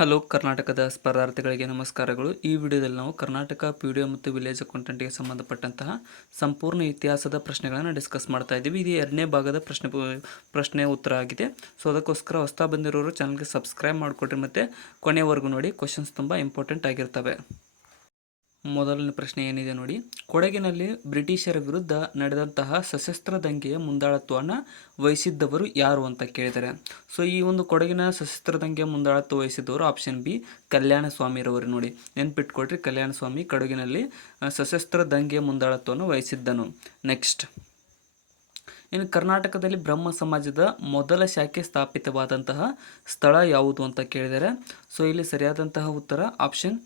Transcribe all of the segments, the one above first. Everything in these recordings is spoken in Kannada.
ಹಲೋ ಕರ್ನಾಟಕದ ಸ್ಪರ್ಧಾರ್ಥಿಗಳಿಗೆ ನಮಸ್ಕಾರಗಳು. ಈ ವಿಡಿಯೋದಲ್ಲಿ ನಾವು ಕರ್ನಾಟಕ PDO ಮತ್ತು ವಿಲೇಜ್ ಅಕೌಂಟೆಂಟ್ಗೆ ಸಂಬಂಧಪಟ್ಟಂತಹ ಸಂಪೂರ್ಣ ಇತಿಹಾಸದ ಪ್ರಶ್ನೆಗಳನ್ನು ಡಿಸ್ಕಸ್ ಮಾಡ್ತಾ ಇದ್ದೀವಿ. ಇದು ಎರಡನೇ ಭಾಗದ ಪ್ರಶ್ನೆ ಉತ್ತರ ಆಗಿದೆ. ಸೊ ಅದಕ್ಕೋಸ್ಕರ ಹೊಸ್ತಾ ಬಂದಿರೋರು ಚಾನಲ್ಗೆ ಸಬ್ಸ್ಕ್ರೈಬ್ ಮಾಡಿಕೊಡ್ರಿ ಮತ್ತು ಕೊನೆವರೆಗೂ ನೋಡಿ. ಕ್ವಶನ್ಸ್ ತುಂಬ ಇಂಪಾರ್ಟೆಂಟ್ ಆಗಿರ್ತವೆ. ಮೊದಲನೇ ಪ್ರಶ್ನೆ ಏನಿದೆ ನೋಡಿ. ಕೊಡಗಿನಲ್ಲಿ ಬ್ರಿಟಿಷರ ವಿರುದ್ಧ ನಡೆದಂತಹ ಸಶಸ್ತ್ರ ದಂಗೆಯ ಮುಂದಾಳತ್ವವನ್ನು ವಹಿಸಿದ್ದವರು ಯಾರು ಅಂತ ಕೇಳಿದ್ದಾರೆ. ಸೊ ಈ ಒಂದು ಕೊಡಗಿನ ಸಶಸ್ತ್ರ ದಂಗೆಯ ಮುಂದಾಳತ್ವ ವಹಿಸಿದ್ದವರು ಆಪ್ಷನ್ ಬಿ ಕಲ್ಯಾಣ ಸ್ವಾಮಿರವರು. ನೋಡಿ, ನೆನ್ಪಿಟ್ಕೊಡ್ರಿ, ಕಲ್ಯಾಣ ಸ್ವಾಮಿ ಕೊಡಗಿನಲ್ಲಿ ಸಶಸ್ತ್ರ ದಂಗೆಯ ಮುಂದಾಳತ್ವವನ್ನು ವಹಿಸಿದ್ದನು. ನೆಕ್ಸ್ಟ್, ಇನ್ನು ಕರ್ನಾಟಕದಲ್ಲಿ ಬ್ರಹ್ಮ ಸಮಾಜದ ಮೊದಲ ಶಾಖೆ ಸ್ಥಾಪಿತವಾದಂತಹ ಸ್ಥಳ ಯಾವುದು ಅಂತ ಕೇಳಿದ್ದಾರೆ. ಸೊ ಇಲ್ಲಿ ಸರಿಯಾದಂತಹ ಉತ್ತರ ಆಪ್ಷನ್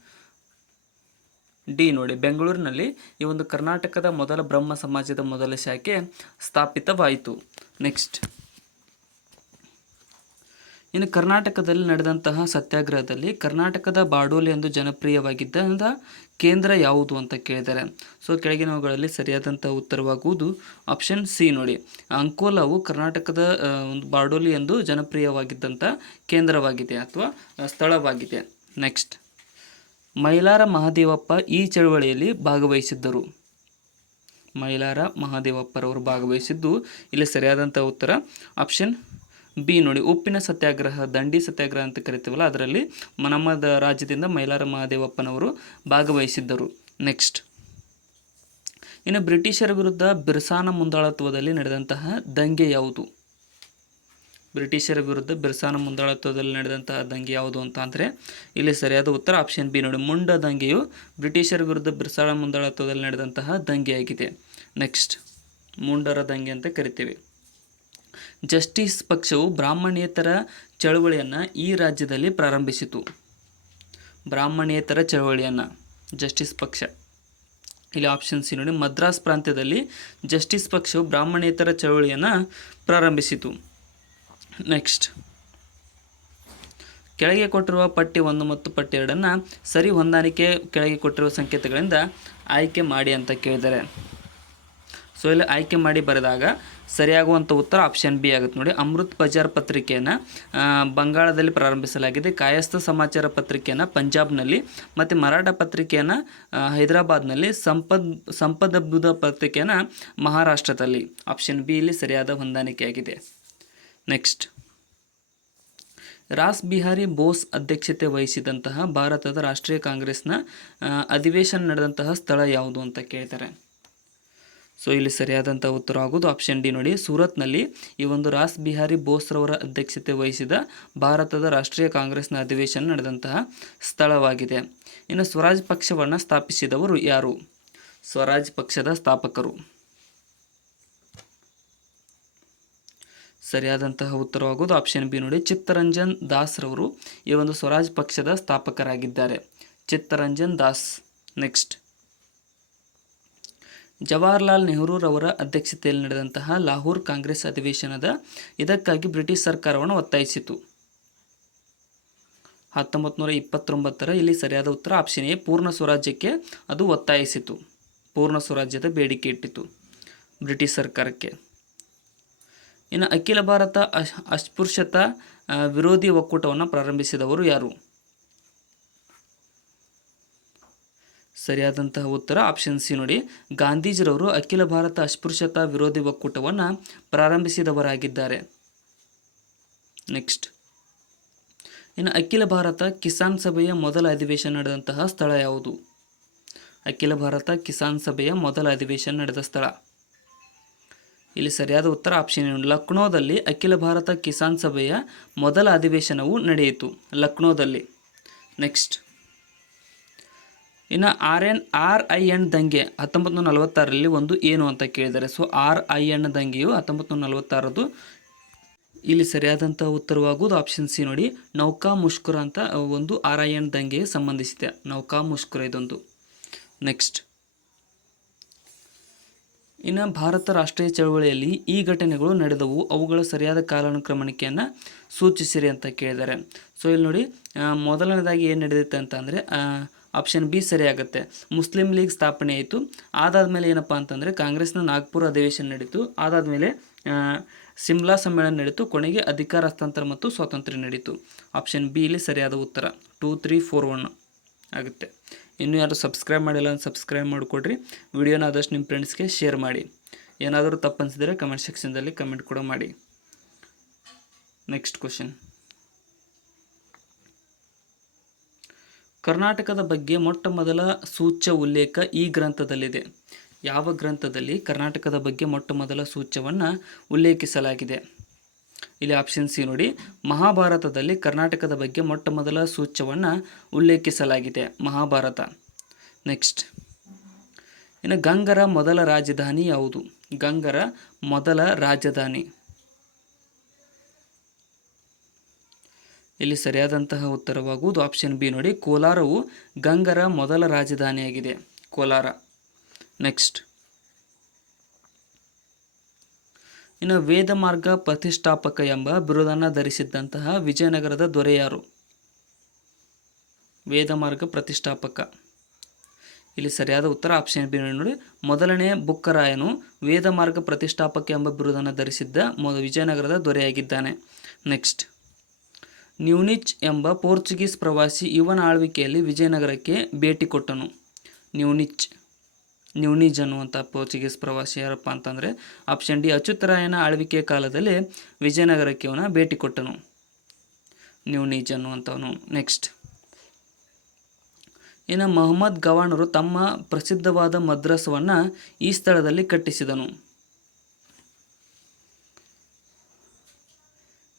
ಡಿ ನೋಡಿ, ಬೆಂಗಳೂರಿನಲ್ಲಿ ಈ ಒಂದು ಕರ್ನಾಟಕದ ಮೊದಲ ಬ್ರಹ್ಮ ಸಮಾಜದ ಮೊದಲ ಶಾಖೆ ಸ್ಥಾಪಿತವಾಯಿತು. ನೆಕ್ಸ್ಟ್, ಇನ್ನು ಕರ್ನಾಟಕದಲ್ಲಿ ನಡೆದಂತಹ ಸತ್ಯಾಗ್ರಹದಲ್ಲಿ ಕರ್ನಾಟಕದ ಬಾಡೋಲಿ ಎಂದು ಜನಪ್ರಿಯವಾಗಿದ್ದ ಕೇಂದ್ರ ಯಾವುದು ಅಂತ ಕೇಳಿದ್ದಾರೆ. ಸೊ ಕೆಳಗಿನವುಗಳಲ್ಲಿ ಸರಿಯಾದಂಥ ಉತ್ತರವಾಗುವುದು ಆಪ್ಷನ್ ಸಿ ನೋಡಿ, ಅಂಕೋಲಾವು ಕರ್ನಾಟಕದ ಒಂದು ಬಾಡೋಲಿ ಎಂದು ಜನಪ್ರಿಯವಾಗಿದ್ದಂಥ ಕೇಂದ್ರವಾಗಿದೆ ಅಥವಾ ಸ್ಥಳವಾಗಿದೆ. ನೆಕ್ಸ್ಟ್, ಮೈಲಾರ ಮಹದೇವಪ್ಪ ಈ ಚಳವಳಿಯಲ್ಲಿ ಭಾಗವಹಿಸಿದ್ದರು. ಮೈಲಾರ ಮಹದೇವಪ್ಪರವರು ಭಾಗವಹಿಸಿದ್ದು ಇಲ್ಲಿ ಸರಿಯಾದಂಥ ಉತ್ತರ ಆಪ್ಷನ್ ಬಿ ನೋಡಿ, ಉಪ್ಪಿನ ಸತ್ಯಾಗ್ರಹ, ದಂಡಿ ಸತ್ಯಾಗ್ರಹ ಅಂತ ಕರಿತೀವಲ್ಲ, ಅದರಲ್ಲಿ ನಮ್ಮ ರಾಜ್ಯದಿಂದ ಮೈಲಾರ ಮಹದೇವಪ್ಪನವರು ಭಾಗವಹಿಸಿದ್ದರು. ನೆಕ್ಸ್ಟ್, ಇನ್ನು ಬ್ರಿಟಿಷರ ವಿರುದ್ಧ ಬಿರ್ಸಾನ ಮುಂದಾಳತ್ವದಲ್ಲಿ ನಡೆದಂತಹ ದಂಗೆ ಯಾವುದು? ಬ್ರಿಟಿಷರ ವಿರುದ್ಧ ಬಿರ್ಸಾನ ಮುಂದಾಳತ್ವದಲ್ಲಿ ನಡೆದಂತಹ ದಂಗೆ ಯಾವುದು ಅಂತ ಅಂದರೆ ಇಲ್ಲಿ ಸರಿಯಾದ ಉತ್ತರ ಆಪ್ಷನ್ ಬಿ ನೋಡಿ, ಮುಂಡ ದಂಗೆಯು ಬ್ರಿಟಿಷರ ವಿರುದ್ಧ ಬಿರ್ಸಾನ ಮುಂದಾಳತ್ವದಲ್ಲಿ ನಡೆದಂತಹ ದಂಗೆಯಾಗಿದೆ. ನೆಕ್ಸ್ಟ್, ಮುಂಡರ ದಂಗೆ ಅಂತ ಕರಿತೀವಿ. ಜಸ್ಟಿಸ್ ಪಕ್ಷವು ಬ್ರಾಹ್ಮಣೇತರ ಚಳವಳಿಯನ್ನು ಈ ರಾಜ್ಯದಲ್ಲಿ ಪ್ರಾರಂಭಿಸಿತು. ಬ್ರಾಹ್ಮಣೇತರ ಚಳವಳಿಯನ್ನು ಜಸ್ಟಿಸ್ ಪಕ್ಷ, ಇಲ್ಲಿ ಆಪ್ಷನ್ ಸಿ ನೋಡಿ, ಮದ್ರಾಸ್ ಪ್ರಾಂತ್ಯದಲ್ಲಿ ಜಸ್ಟಿಸ್ ಪಕ್ಷವು ಬ್ರಾಹ್ಮಣೇತರ ಚಳವಳಿಯನ್ನು ಪ್ರಾರಂಭಿಸಿತು. ನೆಕ್ಸ್ಟ್, ಕೆಳಗೆ ಕೊಟ್ಟಿರುವ ಪಟ್ಟಿ 1 ಮತ್ತು ಪಟ್ಟಿ 2 ಸರಿ ಹೊಂದಾಣಿಕೆ ಕೆಳಗೆ ಕೊಟ್ಟಿರುವ ಸಂಕೇತಗಳಿಂದ ಆಯ್ಕೆ ಮಾಡಿ ಅಂತ ಕೇಳಿದ್ದಾರೆ. ಸೊ ಇಲ್ಲಿ ಆಯ್ಕೆ ಮಾಡಿ ಬರೆದಾಗ ಸರಿಯಾಗುವಂಥ ಉತ್ತರ ಆಪ್ಷನ್ ಬಿ ಆಗುತ್ತೆ ನೋಡಿ. ಅಮೃತ್ ಬಜಾರ್ ಪತ್ರಿಕೆಯನ್ನು ಬಂಗಾಳದಲ್ಲಿ ಪ್ರಾರಂಭಿಸಲಾಗಿದೆ, ಕಾಯಸ್ಥ ಸಮಾಚಾರ ಪತ್ರಿಕೆಯನ್ನು ಪಂಜಾಬ್ನಲ್ಲಿ, ಮತ್ತು ಮರಾಠ ಪತ್ರಿಕೆಯನ್ನು ಹೈದರಾಬಾದ್ನಲ್ಲಿ, ಸಂಪದಬುಧ ಪತ್ರಿಕೆಯನ್ನು ಮಹಾರಾಷ್ಟ್ರದಲ್ಲಿ. ಆಪ್ಷನ್ ಬಿ ಇಲ್ಲಿ ಸರಿಯಾದ ಹೊಂದಾಣಿಕೆಯಾಗಿದೆ. ನೆಕ್ಸ್ಟ್, ರಾಸ್ ಬಿಹಾರಿ ಬೋಸ್ ಅಧ್ಯಕ್ಷತೆ ವಹಿಸಿದಂತಹ ಭಾರತದ ರಾಷ್ಟ್ರೀಯ ಕಾಂಗ್ರೆಸ್ನ ಅಧಿವೇಶನ ನಡೆದಂತಹ ಸ್ಥಳ ಯಾವುದು ಅಂತ ಕೇಳ್ತಾರೆ. ಸೊ ಇಲ್ಲಿ ಸರಿಯಾದಂಥ ಉತ್ತರ ಆಗೋದು ಆಪ್ಷನ್ ಡಿ ನೋಡಿ, ಸೂರತ್ನಲ್ಲಿ ಈ ಒಂದು ರಾಸ್ ಬಿಹಾರಿ ಬೋಸ್ರವರ ಅಧ್ಯಕ್ಷತೆ ವಹಿಸಿದ ಭಾರತದ ರಾಷ್ಟ್ರೀಯ ಕಾಂಗ್ರೆಸ್ನ ಅಧಿವೇಶನ ನಡೆದಂತಹ ಸ್ಥಳವಾಗಿದೆ. ಇನ್ನು ಸ್ವರಾಜ್ ಪಕ್ಷವನ್ನು ಸ್ಥಾಪಿಸಿದವರು ಯಾರು? ಸ್ವರಾಜ್ ಪಕ್ಷದ ಸ್ಥಾಪಕರು. ಸರಿಯಾದಂತಹ ಉತ್ತರವಾಗುವುದು ಆಪ್ಷನ್ ಬಿ ನೋಡಿ, ಚಿತ್ತರಂಜನ್ ದಾಸ್ ರವರು ಈ ಒಂದು ಸ್ವರಾಜ್ ಪಕ್ಷದ ಸ್ಥಾಪಕರಾಗಿದ್ದಾರೆ. ಚಿತ್ತರಂಜನ್ ದಾಸ್. ನೆಕ್ಸ್ಟ್, ಜವಾಹರ್ಲಾಲ್ ನೆಹರೂರವರ ಅಧ್ಯಕ್ಷತೆಯಲ್ಲಿ ನಡೆದಂತಹ ಲಾಹೋರ್ ಕಾಂಗ್ರೆಸ್ ಅಧಿವೇಶನದ ಇದಕ್ಕಾಗಿ ಬ್ರಿಟಿಷ್ ಸರ್ಕಾರವನ್ನು ಒತ್ತಾಯಿಸಿತು. 1929 ಇಲ್ಲಿ ಸರಿಯಾದ ಉತ್ತರ ಆಪ್ಷನ್ ಎ, ಪೂರ್ಣ ಸ್ವರಾಜ್ಯಕ್ಕೆ ಅದು ಒತ್ತಾಯಿಸಿತು. ಪೂರ್ಣ ಸ್ವರಾಜ್ಯದ ಬೇಡಿಕೆ ಇಟ್ಟಿತು ಬ್ರಿಟಿಷ್ ಸರ್ಕಾರಕ್ಕೆ. ಇನ್ನು ಅಖಿಲ ಭಾರತ ಅಸ್ಪೃಶ್ಯತಾ ವಿರೋಧಿ ಒಕ್ಕೂಟವನ್ನು ಪ್ರಾರಂಭಿಸಿದವರು ಯಾರು? ಸರಿಯಾದಂತಹ ಉತ್ತರ ಆಪ್ಷನ್ ಸಿ ನೋಡಿ, ಗಾಂಧೀಜಿರವರು ಅಖಿಲ ಭಾರತ ಅಸ್ಪೃಶ್ಯತಾ ವಿರೋಧಿ ಒಕ್ಕೂಟವನ್ನು ಪ್ರಾರಂಭಿಸಿದವರಾಗಿದ್ದಾರೆ. ನೆಕ್ಸ್ಟ್, ಇನ್ನು ಅಖಿಲ ಭಾರತ ಕಿಸಾನ್ ಸಭೆಯ ಮೊದಲ ಅಧಿವೇಶನ ನಡೆದಂತಹ ಸ್ಥಳ ಯಾವುದು? ಅಖಿಲ ಭಾರತ ಕಿಸಾನ್ ಸಭೆಯ ಮೊದಲ ಅಧಿವೇಶನ ನಡೆದ ಸ್ಥಳ, ಇಲ್ಲಿ ಸರಿಯಾದ ಉತ್ತರ ಆಪ್ಷನ್ ಏನು, ಲಕ್ನೋದಲ್ಲಿ ಅಖಿಲ ಭಾರತ ಕಿಸಾನ್ ಸಭೆಯ ಮೊದಲ ಅಧಿವೇಶನವು ನಡೆಯಿತು, ಲಕ್ನೋದಲ್ಲಿ. ನೆಕ್ಸ್ಟ್, ಇನ್ನು RIN ದಂಗೆ 1946ರಲ್ಲಿ ಒಂದು ಏನು ಅಂತ ಕೇಳಿದ್ದಾರೆ. ಸೊ RIN ದಂಗೆಯು 1946 ಇಲ್ಲಿ ಸರಿಯಾದಂಥ ಉತ್ತರವಾಗುವುದು ಆಪ್ಷನ್ ಸಿ ನೋಡಿ, ನೌಕಾ ಮುಷ್ಕರ ಅಂತ ಒಂದು RIN ದಂಗೆಗೆ ಸಂಬಂಧಿಸಿದೆ. ನೌಕಾ ಮುಷ್ಕರ ಇದೊಂದು. ನೆಕ್ಸ್ಟ್, ಇನ್ನು ಭಾರತ ರಾಷ್ಟ್ರೀಯ ಚಳವಳಿಯಲ್ಲಿ ಈ ಘಟನೆಗಳು ನಡೆದವು, ಅವುಗಳ ಸರಿಯಾದ ಕಾಲಾನುಕ್ರಮಣಿಕೆಯನ್ನು ಸೂಚಿಸಿರಿ ಅಂತ ಕೇಳಿದ್ದಾರೆ. ಸೊ ಇಲ್ಲಿ ನೋಡಿ, ಮೊದಲನೇದಾಗಿ ಏನು ನಡೆದಿತ್ತು ಅಂತ ಅಂದರೆ ಆಪ್ಷನ್ ಬಿ ಸರಿಯಾಗುತ್ತೆ, ಮುಸ್ಲಿಂ ಲೀಗ್ ಸ್ಥಾಪನೆ ಆಯಿತು. ಅದಾದಮೇಲೆ ಏನಪ್ಪ ಅಂತಂದರೆ ಕಾಂಗ್ರೆಸ್ನ ನಾಗ್ಪುರ ಅಧಿವೇಶನ ನಡೀತು. ಅದಾದಮೇಲೆ ಸಿಮ್ಲಾ ಸಮ್ಮೇಳನ ನಡೀತು, ಕೊನೆಗೆ ಅಧಿಕಾರ ಹಸ್ತಾಂತರ ಮತ್ತು ಸ್ವಾತಂತ್ರ್ಯ ನಡೀತು. ಆಪ್ಷನ್ ಬಿ ಇಲ್ಲಿ ಸರಿಯಾದ ಉತ್ತರ. 2, 3, 4, 1 ಆಗುತ್ತೆ. ಇನ್ನೂ ಯಾರು ಸಬ್ಸ್ಕ್ರೈಬ್ ಮಾಡಿಲ್ಲ ಅಂತ ಸಬ್ಸ್ಕ್ರೈಬ್ ಮಾಡಿಕೊಡ್ರಿ. ವಿಡಿಯೋನ ಆದಷ್ಟು ನಿಮ್ಮ ಫ್ರೆಂಡ್ಸ್ಗೆ ಶೇರ್ ಮಾಡಿ. ಏನಾದರೂ ತಪ್ಪು ಅನಿಸಿದರೆ ಕಮೆಂಟ್ ಸೆಕ್ಷನ್ದಲ್ಲಿ ಕಮೆಂಟ್ ಕೂಡ ಮಾಡಿ. Next question. ಕರ್ನಾಟಕದ ಬಗ್ಗೆ ಮೊಟ್ಟ ಮೊದಲ ಸೂಚ್ಯ ಉಲ್ಲೇಖ ಈ ಗ್ರಂಥದಲ್ಲಿದೆ. ಯಾವ ಗ್ರಂಥದಲ್ಲಿ ಕರ್ನಾಟಕದ ಬಗ್ಗೆ ಮೊಟ್ಟ ಮೊದಲ ಸೂಚ್ಯವನ್ನು ಉಲ್ಲೇಖಿಸಲಾಗಿದೆ? ಇಲ್ಲಿ ಆಪ್ಷನ್ ಸಿ ನೋಡಿ, ಮಹಾಭಾರತದಲ್ಲಿ ಕರ್ನಾಟಕದ ಬಗ್ಗೆ ಮೊಟ್ಟ ಮೊದಲ ಸೂಚ್ಯವನ್ನು ಉಲ್ಲೇಖಿಸಲಾಗಿದೆ, ಮಹಾಭಾರತ. ನೆಕ್ಸ್ಟ್, ಇನ್ನು ಗಂಗರ ಮೊದಲ ರಾಜಧಾನಿ ಯಾವುದು? ಗಂಗರ ಮೊದಲ ರಾಜಧಾನಿ, ಇಲ್ಲಿ ಸರಿಯಾದಂತಹ ಉತ್ತರವಾಗುವುದು ಆಪ್ಷನ್ ಬಿ ನೋಡಿ, ಕೋಲಾರವು ಗಂಗರ ಮೊದಲ ರಾಜಧಾನಿಯಾಗಿದೆ, ಕೋಲಾರ. ನೆಕ್ಸ್ಟ್, ಇನ್ನು ವೇದಮಾರ್ಗ ಪ್ರತಿಷ್ಠಾಪಕ ಎಂಬ ಬಿರುದನ್ನು ಧರಿಸಿದ್ದಂತಹ ವಿಜಯನಗರದ ದೊರೆ ಯಾರು? ವೇದಮಾರ್ಗ ಪ್ರತಿಷ್ಠಾಪಕ, ಇಲ್ಲಿ ಸರಿಯಾದ ಉತ್ತರ ಆಪ್ಷನ್ ಬಿ ನೋಡಿ, ಮೊದಲನೇ ಬುಕ್ಕರಾಯನು ವೇದಮಾರ್ಗ ಪ್ರತಿಷ್ಠಾಪಕ ಎಂಬ ಬಿರುದನ್ನು ಧರಿಸಿದ್ದ ವಿಜಯನಗರದ ದೊರೆಯಾಗಿದ್ದಾನೆ. ನೆಕ್ಸ್ಟ್, ನ್ಯೂನಿಚ್ ಎಂಬ ಪೋರ್ಚುಗೀಸ್ ಪ್ರವಾಸಿ ಇವನ ಆಳ್ವಿಕೆಯಲ್ಲಿ ವಿಜಯನಗರಕ್ಕೆ ಭೇಟಿ ಕೊಟ್ಟನು. ನ್ಯೂನಿಜ್ ಅನ್ನುವಂಥ ಪೋರ್ಚುಗೀಸ್ ಪ್ರವಾಸಿ ಯಾರಪ್ಪ ಅಂತಂದರೆ ಆಪ್ಷನ್ ಡಿ, ಅಚ್ಯುತರಾಯನ ಆಳ್ವಿಕೆಯ ಕಾಲದಲ್ಲಿ ವಿಜಯನಗರಕ್ಕೆ ಅವನ ಭೇಟಿ ಕೊಟ್ಟನು, ನ್ಯೂನಿಜ್ ಅನ್ನುವಂಥವನು. ನೆಕ್ಸ್ಟ್, ಇನ್ನು ಮೊಹಮ್ಮದ್ ಗವಾನರು ತಮ್ಮ ಪ್ರಸಿದ್ಧವಾದ ಮದ್ರಸವನ್ನು ಈ ಸ್ಥಳದಲ್ಲಿ ಕಟ್ಟಿಸಿದನು.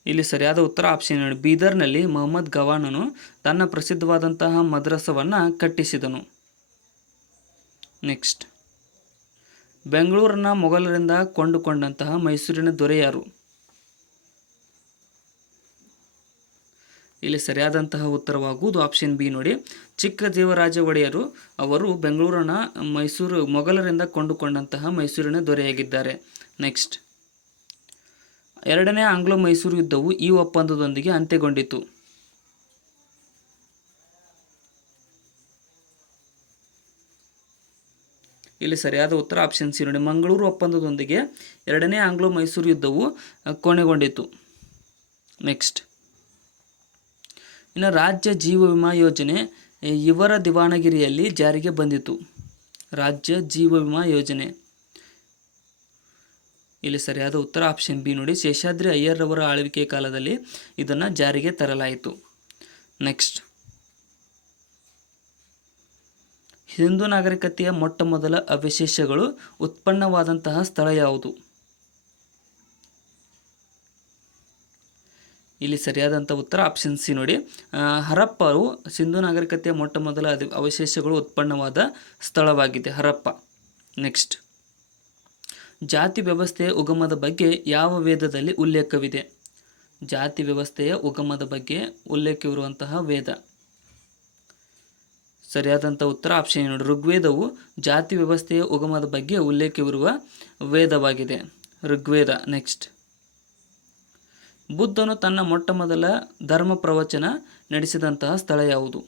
ಇಲ್ಲಿ ಸರಿಯಾದ ಉತ್ತರ ಆಪ್ಷನ್ ನೋಡಿ, ಬೀದರ್ನಲ್ಲಿ ಮೊಹಮ್ಮದ್ ಗವಾನನು ತನ್ನ ಪ್ರಸಿದ್ಧವಾದಂತಹ ಮದ್ರಸವನ್ನು ಕಟ್ಟಿಸಿದನು. ನೆಕ್ಸ್ಟ್, ಬೆಂಗಳೂರನ್ನು ಮೊಘಲರಿಂದ ಕೊಂಡುಕೊಂಡಂತಹ ಮೈಸೂರಿನ ದೊರೆ ಯಾರು? ಇಲ್ಲಿ ಸರಿಯಾದಂತಹ ಉತ್ತರವಾಗುವುದು ಆಪ್ಷನ್ ಬಿ ನೋಡಿ, ಚಿಕ್ಕದೇವರಾಜ ಒಡೆಯರು ಅವರು ಬೆಂಗಳೂರನ್ನು ಮೊಘಲರಿಂದ ಕೊಂಡುಕೊಂಡಂತಹ ಮೈಸೂರಿನ ದೊರೆಯಾಗಿದ್ದಾರೆ. ನೆಕ್ಸ್ಟ್, ಎರಡನೇ ಆಂಗ್ಲೋ ಮೈಸೂರು ಯುದ್ಧವು ಈ ಒಪ್ಪಂದದೊಂದಿಗೆ ಅಂತ್ಯಗೊಂಡಿತು. ಇಲ್ಲಿ ಸರಿಯಾದ ಉತ್ತರ ಆಪ್ಷನ್ ಸಿ ನೋಡಿ, ಮಂಗಳೂರು ಒಪ್ಪಂದದೊಂದಿಗೆ ಎರಡನೇ ಆಂಗ್ಲೋ ಮೈಸೂರು ಯುದ್ಧವು ಕೊನೆಗೊಂಡಿತು. ನೆಕ್ಸ್ಟ್, ಇನ್ನು ರಾಜ್ಯ ಜೀವ ವಿಮಾ ಯೋಜನೆ ಇವರ ದಿವಾನಗಿರಿಯಲ್ಲಿ ಜಾರಿಗೆ ಬಂದಿತು. ರಾಜ್ಯ ಜೀವ ವಿಮಾ ಯೋಜನೆ, ಇಲ್ಲಿ ಸರಿಯಾದ ಉತ್ತರ ಆಪ್ಷನ್ ಬಿ ನೋಡಿ, ಶೇಷಾದ್ರಿ ಅಯ್ಯರ್ರವರ ಆಳ್ವಿಕೆ ಕಾಲದಲ್ಲಿ ಇದನ್ನು ಜಾರಿಗೆ ತರಲಾಯಿತು. ನೆಕ್ಸ್ಟ್, ಹಿಂದೂ ನಾಗರಿಕತೆಯ ಮೊಟ್ಟ ಮೊದಲ ಅವಶೇಷಗಳು ಉತ್ಪನ್ನವಾದಂತಹ ಸ್ಥಳ ಯಾವುದು? ಇಲ್ಲಿ ಸರಿಯಾದಂಥ ಉತ್ತರ ಆಪ್ಷನ್ ಸಿ ನೋಡಿ, ಹರಪ್ಪವು ಸಿಂಧೂ ನಾಗರಿಕತೆಯ ಮೊಟ್ಟ ಮೊದಲ ಅವಶೇಷಗಳು ಉತ್ಪನ್ನವಾದ ಸ್ಥಳವಾಗಿದೆ, ಹರಪ್ಪ. ನೆಕ್ಸ್ಟ್, ಜಾತಿ ವ್ಯವಸ್ಥೆಯ ಉಗಮದ ಬಗ್ಗೆ ಯಾವ ವೇದದಲ್ಲಿ ಉಲ್ಲೇಖವಿದೆ? ಜಾತಿ ವ್ಯವಸ್ಥೆಯ ಉಗಮದ ಬಗ್ಗೆ ಉಲ್ಲೇಖವಿರುವಂತಹ ವೇದ, ಸರಿಯಾದಂಥ ಉತ್ತರ ಆಪ್ಷನ್ ನೋಡಿ, ಋಗ್ವೇದವು ಜಾತಿ ವ್ಯವಸ್ಥೆಯ ಉಗಮದ ಬಗ್ಗೆ ಉಲ್ಲೇಖವಿರುವ ವೇದವಾಗಿದೆ, ಋಗ್ವೇದ. ನೆಕ್ಸ್ಟ್, ಬುದ್ಧನು ತನ್ನ ಮೊಟ್ಟ ಮೊದಲ ಧರ್ಮ ಪ್ರವಚನ ನಡೆಸಿದಂತಹ ಸ್ಥಳ ಯಾವುದು?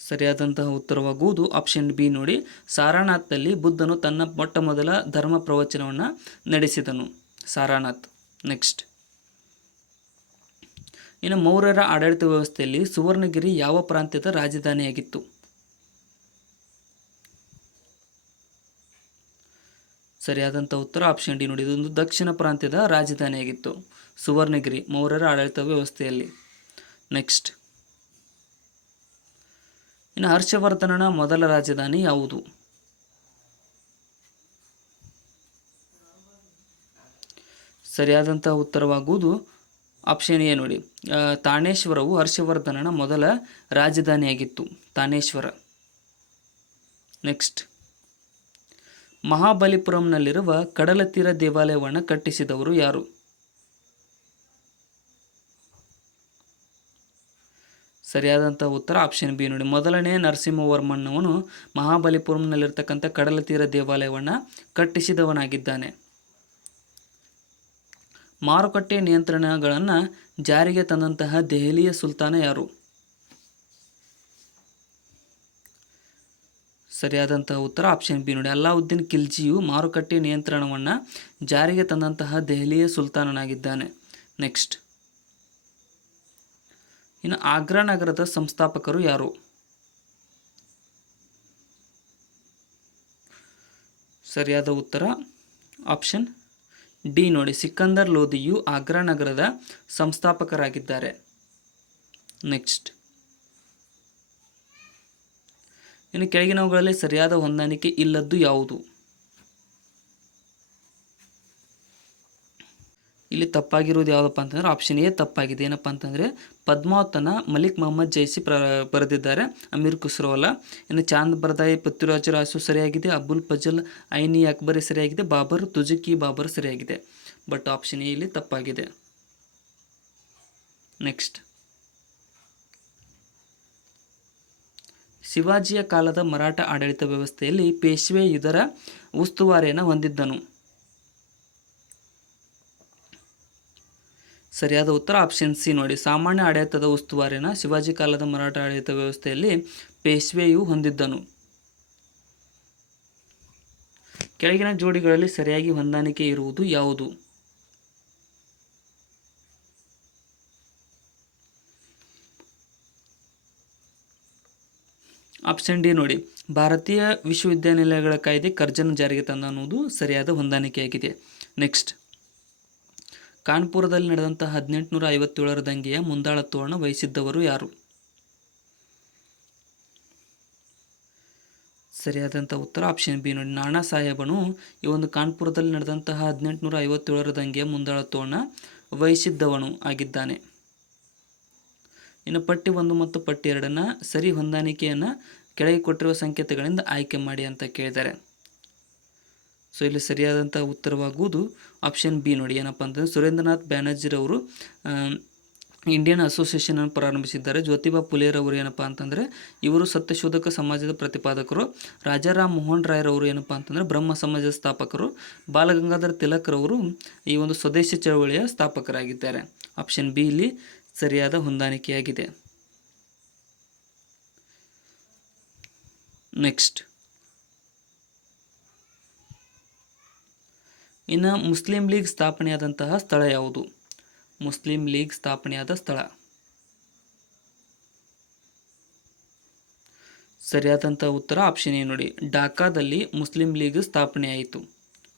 ಸರಿಯಾದಂತಹ ಉತ್ತರವಾಗುವುದು ಆಪ್ಷನ್ ಬಿ ನೋಡಿ, ಸಾರಾನಾಥ್ನಲ್ಲಿ ಬುದ್ಧನು ತನ್ನ ಮೊಟ್ಟ ಮೊದಲ ಧರ್ಮ ಪ್ರವಚನವನ್ನು ನಡೆಸಿದನು, ಸಾರಾನಾಥ್. ನೆಕ್ಸ್ಟ್, ಇನ್ನು ಮೌರ್ಯರ ಆಡಳಿತ ವ್ಯವಸ್ಥೆಯಲ್ಲಿ ಸುವರ್ಣಗಿರಿ ಯಾವ ಪ್ರಾಂತ್ಯದ ರಾಜಧಾನಿಯಾಗಿತ್ತು? ಸರಿಯಾದಂಥ ಉತ್ತರ ಆಪ್ಷನ್ ಡಿ ನೋಡಿ, ಇದೊಂದು ದಕ್ಷಿಣ ಪ್ರಾಂತ್ಯದ ರಾಜಧಾನಿಯಾಗಿತ್ತು, ಸುವರ್ಣಗಿರಿ, ಮೌರ್ಯರ ಆಡಳಿತ ವ್ಯವಸ್ಥೆಯಲ್ಲಿ. ನೆಕ್ಸ್ಟ್, ಇನ್ನು ಹರ್ಷವರ್ಧನನ ಮೊದಲ ರಾಜಧಾನಿ ಯಾವುದು? ಸರಿಯಾದಂತಹ ಉತ್ತರವಾಗುವುದು ಆಪ್ಷನ್ ಎ ನೋಡಿ, ತಾಣೇಶ್ವರವು ಹರ್ಷವರ್ಧನನ ಮೊದಲ ರಾಜಧಾನಿಯಾಗಿತ್ತು, ತಾಣೇಶ್ವರ. ನೆಕ್ಸ್ಟ್, ಮಹಾಬಲಿಪುರಂನಲ್ಲಿರುವ ಕಡಲತೀರ ದೇವಾಲಯವನ್ನು ಕಟ್ಟಿಸಿದವರು ಯಾರು? ಸರಿಯಾದಂಥ ಉತ್ತರ ಆಪ್ಷನ್ ಬಿ ನೋಡಿ, ಮೊದಲನೇ ನರಸಿಂಹವರ್ಮನವನು ಮಹಾಬಲಿಪುರಂನಲ್ಲಿರ್ತಕ್ಕಂಥ ಕಡಲತೀರ ದೇವಾಲಯವನ್ನು ಕಟ್ಟಿಸಿದವನಾಗಿದ್ದಾನೆ. ಮಾರುಕಟ್ಟೆ ನಿಯಂತ್ರಣಗಳನ್ನು ಜಾರಿಗೆ ತಂದಂತಹ ದೆಹಲಿಯ ಸುಲ್ತಾನ ಯಾರು? ಸರಿಯಾದಂತಹ ಉತ್ತರ ಆಪ್ಷನ್ ಬಿ ನೋಡಿ. ಅಲ್ಲಾವುದ್ದೀನ್ ಖಿಲ್ಜಿಯು ಮಾರುಕಟ್ಟೆ ನಿಯಂತ್ರಣವನ್ನು ಜಾರಿಗೆ ತಂದಂತಹ ದೆಹಲಿಯ ಸುಲ್ತಾನನಾಗಿದ್ದಾನೆ. ನೆಕ್ಸ್ಟ್, ಇನ್ನು ಆಗ್ರಾ ನಗರದ ಸಂಸ್ಥಾಪಕರು ಯಾರು? ಸರಿಯಾದ ಉತ್ತರ ಆಪ್ಷನ್ ಡಿ ನೋಡಿ. ಸಿಕಂದರ್ ಲೋಧಿಯು ಆಗ್ರಾ ನಗರದ ಸಂಸ್ಥಾಪಕರಾಗಿದ್ದಾರೆ. ನೆಕ್ಸ್ಟ್, ಇನ್ನು ಕೆಳಗಿನವುಗಳಲ್ಲಿ ಸರಿಯಾದ ಹೊಂದಾಣಿಕೆ ಇಲ್ಲದ್ದು ಯಾವುದು? ಇಲ್ಲಿ ತಪ್ಪಾಗಿರುವುದು ಯಾವುದಪ್ಪ ಅಂತಂದರೆ ಆಪ್ಷನ್ ಎ ತಪ್ಪಾಗಿದೆ. ಏನಪ್ಪ ಅಂತಂದರೆ ಪದ್ಮಾವತನ ಮಲಿಕ್ ಮೊಹಮ್ಮದ್ ಜೈಸಿ ಬರೆದಿದ್ದಾರೆ, ಅಮೀರ್ ಖುಸ್ರೋಲ್ಲ. ಇನ್ನು ಚಾಂದ್ ಬರ್ದಾಯಿ ಪೃಥ್ವಿರಾಜ ರಾಸು ಸರಿಯಾಗಿದೆ, ಅಬುಲ್ ಫಜಲ್ ಐನಿ ಅಕ್ಬರಿ ಸರಿಯಾಗಿದೆ, ಬಾಬರ್ ತುಜುಕಿ ಬಾಬರ್ ಸರಿಯಾಗಿದೆ. ಬಟ್ ಆಪ್ಷನ್ ಎ ಇಲ್ಲಿ ತಪ್ಪಾಗಿದೆ. ನೆಕ್ಸ್ಟ್, ಶಿವಾಜಿಯ ಕಾಲದ ಮರಾಠ ಆಡಳಿತ ವ್ಯವಸ್ಥೆಯಲ್ಲಿ ಪೇಶ್ವೆ ಇದರ ಉಸ್ತುವಾರಿಯನ್ನು ಹೊಂದಿದ್ದನು. ಸರಿಯಾದ ಉತ್ತರ ಆಪ್ಷನ್ ಸಿ ನೋಡಿ. ಸಾಮಾನ್ಯ ಆಡಳಿತದ ಉಸ್ತುವಾರಿಯನ್ನು ಶಿವಾಜಿ ಕಾಲದ ಮರಾಠ ಆಡಳಿತ ವ್ಯವಸ್ಥೆಯಲ್ಲಿ ಪೇಶ್ವೆಯು ಹೊಂದಿದ್ದನು. ಕೆಳಗಿನ ಜೋಡಿಗಳಲ್ಲಿ ಸರಿಯಾಗಿ ಹೊಂದಾಣಿಕೆ ಇರುವುದು ಯಾವುದು? ಆಪ್ಷನ್ ಡಿ ನೋಡಿ. ಭಾರತೀಯ ವಿಶ್ವವಿದ್ಯಾನಿಲಯಗಳ ಕಾಯ್ದೆ ಕರ್ಜನ್ ಜಾರಿಗೆ ತಂದ ಅನ್ನುವುದು ಸರಿಯಾದ ಹೊಂದಾಣಿಕೆಯಾಗಿದೆ. ನೆಕ್ಸ್ಟ್, ಕಾನ್ಪುರದಲ್ಲಿ ನಡೆದಂತಹ 1857ರ ದಂಗೆಯ ಮುಂದಾಳತ್ವವನ್ನು ವಹಿಸಿದ್ದವರು ಯಾರು? ಸರಿಯಾದಂಥ ಉತ್ತರ ಆಪ್ಷನ್ ಬಿ ನೋಡಿ. ನಾನಾ ಸಾಹೇಬನು ಈ ಒಂದು ಕಾನ್ಪುರದಲ್ಲಿ ನಡೆದಂತಹ 1857ರ ದಂಗೆಯ ಮುಂದಾಳತ್ವವನ್ನು ವಹಿಸಿದ್ದವನು ಆಗಿದ್ದಾನೆ. ಇನ್ನು ಪಟ್ಟಿ 1 ಮತ್ತು ಪಟ್ಟಿ 2 ಸರಿ ಹೊಂದಾಣಿಕೆಯನ್ನು ಕೆಳಗೆ ಕೊಟ್ಟಿರುವ ಸಂಕೇತಗಳಿಂದ ಆಯ್ಕೆ ಮಾಡಿ ಅಂತ ಕೇಳಿದ್ದಾರೆ. ಸೊ ಇಲ್ಲಿ ಸರಿಯಾದಂಥ ಉತ್ತರವಾಗುವುದು ಆಪ್ಷನ್ ಬಿ ನೋಡಿ. ಏನಪ್ಪ ಅಂತಂದರೆ ಸುರೇಂದ್ರನಾಥ್ ಬ್ಯಾನರ್ಜಿರವರು ಇಂಡಿಯನ್ ಅಸೋಸಿಯೇಷನ್ ಅನ್ನು ಪ್ರಾರಂಭಿಸಿದ್ದಾರೆ. ಜ್ಯೋತಿಬಾ ಫುಲೆರವರು ಏನಪ್ಪ ಅಂತಂದರೆ ಇವರು ಸತ್ಯಶೋಧಕ ಸಮಾಜದ ಪ್ರತಿಪಾದಕರು. ರಾಜಾರಾಮ್ ಮೋಹನ್ ರಾಯ್ರವರು ಏನಪ್ಪ ಅಂತಂದರೆ ಬ್ರಹ್ಮ ಸಮಾಜದ ಸ್ಥಾಪಕರು. ಬಾಲಗಂಗಾಧರ ತಿಲಕ್ರವರು ಈ ಒಂದು ಸ್ವದೇಶಿ ಚಳವಳಿಯ ಸ್ಥಾಪಕರಾಗಿದ್ದಾರೆ. ಆಪ್ಷನ್ ಬಿ ಇಲ್ಲಿ ಸರಿಯಾದ ಹೊಂದಾಣಿಕೆಯಾಗಿದೆ. ನೆಕ್ಸ್ಟ್, ಇನ್ನು ಮುಸ್ಲಿಂ ಲೀಗ್ ಸ್ಥಾಪನೆಯಾದಂತಹ ಸ್ಥಳ ಯಾವುದು? ಮುಸ್ಲಿಂ ಲೀಗ್ ಸ್ಥಾಪನೆಯಾದ ಸ್ಥಳ ಸರಿಯಾದಂಥ ಉತ್ತರ ಆಪ್ಷನ್ ಎ ನೋಡಿ. ಢಾಕಾದಲ್ಲಿ ಮುಸ್ಲಿಂ ಲೀಗ್ ಸ್ಥಾಪನೆಯಾಯಿತು.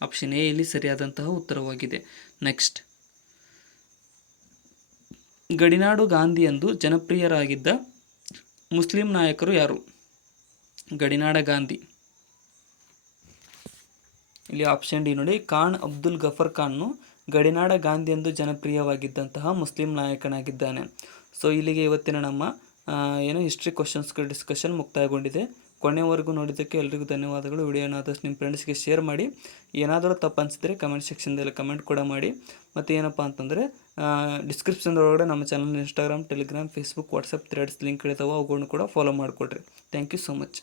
ಆಪ್ಷನ್ ಎ ಇಲ್ಲಿ ಸರಿಯಾದಂತಹ ಉತ್ತರವಾಗಿದೆ. ನೆಕ್ಸ್ಟ್, ಗಡಿನಾಡು ಗಾಂಧಿ ಎಂದು ಜನಪ್ರಿಯರಾಗಿದ್ದ ಮುಸ್ಲಿಂ ನಾಯಕರು ಯಾರು? ಗಡಿನಾಡ ಗಾಂಧಿ ಇಲ್ಲಿ ಆಪ್ಷನ್ ಡಿ ನೋಡಿ. ಖಾನ್ ಅಬ್ದುಲ್ ಗಫರ್ ಖಾನ್ನು ಗಡಿನಾಡ ಗಾಂಧಿ ಎಂದು ಜನಪ್ರಿಯವಾಗಿದ್ದಂತಹ ಮುಸ್ಲಿಂ ನಾಯಕನಾಗಿದ್ದಾನೆ. ಸೊ ಇಲ್ಲಿಗೆ ಇವತ್ತಿನ ನಮ್ಮ ಹಿಸ್ಟ್ರಿ ಕ್ವಶನ್ಸ್ಗಳ ಡಿಸ್ಕಷನ್ ಮುಕ್ತಾಯಗೊಂಡಿದೆ. ಕೊನೆಯವರೆಗೂ ನೋಡಿದ್ದಕ್ಕೆ ಎಲ್ರಿಗೂ ಧನ್ಯವಾದಗಳು. ವಿಡಿಯೋ ಏನಾದಷ್ಟು ನಿಮ್ಮ ಫ್ರೆಂಡ್ಸ್ಗೆ ಶೇರ್ ಮಾಡಿ. ಏನಾದರೂ ತಪ್ಪು ಅನಿಸಿದರೆ ಕಮೆಂಟ್ ಸೆಕ್ಷನ್ದಲ್ಲಿ ಕಮೆಂಟ್ ಕೂಡ ಮಾಡಿ. ಮತ್ತು ಏನಪ್ಪ ಅಂತಂದರೆ ಡಿಸ್ಕ್ರಿಪ್ಷನ್ದೊಳಗಡೆ ನಮ್ಮ channel Instagram, Telegram, Facebook, WhatsApp Threads link ಇರ್ತಾವೆ. ಅವುಗಳನ್ನು ಕೂಡ ಫಾಲೋ ಮಾಡಿಕೊಡ್ರಿ. Thank you so much.